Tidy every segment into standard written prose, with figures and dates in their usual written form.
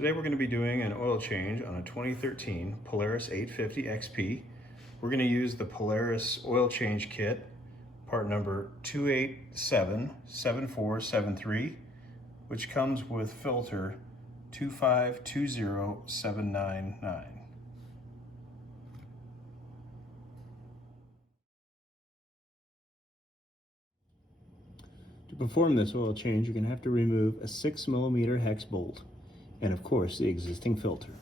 Today we're going to be doing an oil change on a 2013 Polaris 850 XP. We're going to use the Polaris oil change kit, part number 2877473, which comes with filter 2520799. To perform this oil change, you're going to have to remove a 6mm hex bolt and, of course, the existing filter.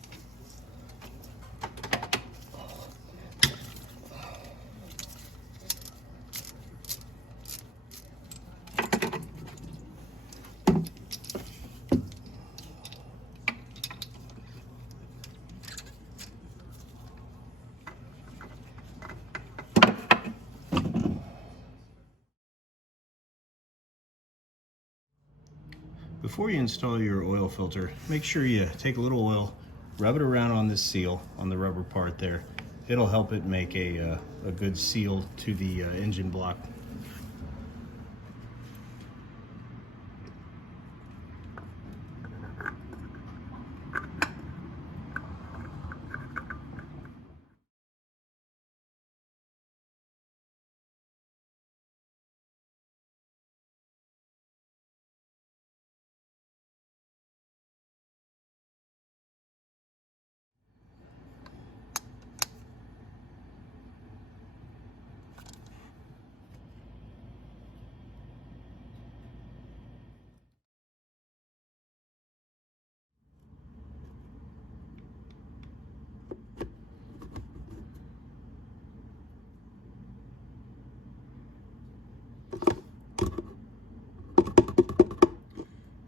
Before you install your oil filter, make sure you take a little oil, rub it around on this seal, on the rubber part there. It'll help it make a good seal to the engine block.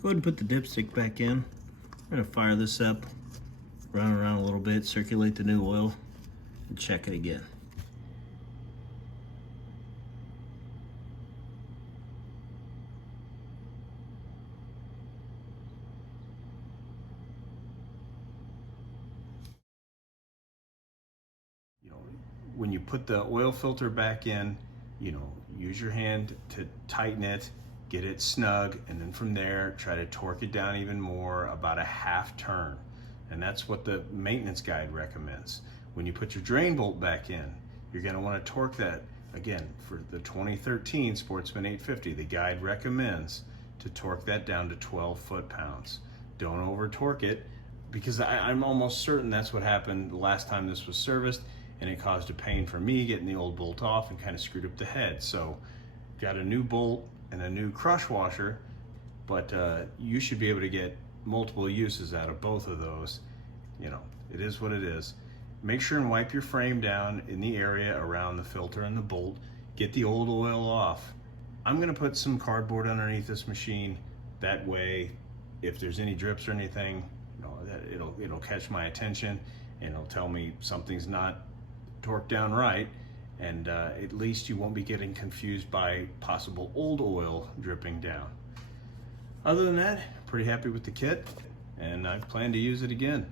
Go ahead and put the dipstick back in. We're going to fire this up, run around a little bit, circulate the new oil, and check it again. When you put the oil filter back in, use your hand to tighten it, get it snug, and then from there try to torque it down even more, about a half turn. And that's what the maintenance guide recommends. When you put your drain bolt back in, you're going to want to torque that. Again, for the 2013 Sportsman 850, the guide recommends to torque that down to 12 foot-pounds. Don't over torque it, because I'm almost certain that's what happened the last time this was serviced, and it caused a pain for me getting the old bolt off and kind of screwed up the head. So got a new bolt and a new crush washer, but you should be able to get multiple uses out of both of those. It is what it is. Make sure and wipe your frame down in the area around the filter and the bolt. Get the old oil off. I'm gonna put some cardboard underneath this machine. That way, if there's any drips or anything, it'll catch my attention and it'll tell me something's not torqued down right. And at least you won't be getting confused by possible old oil dripping down. Other than that, pretty happy with the kit, and I plan to use it again.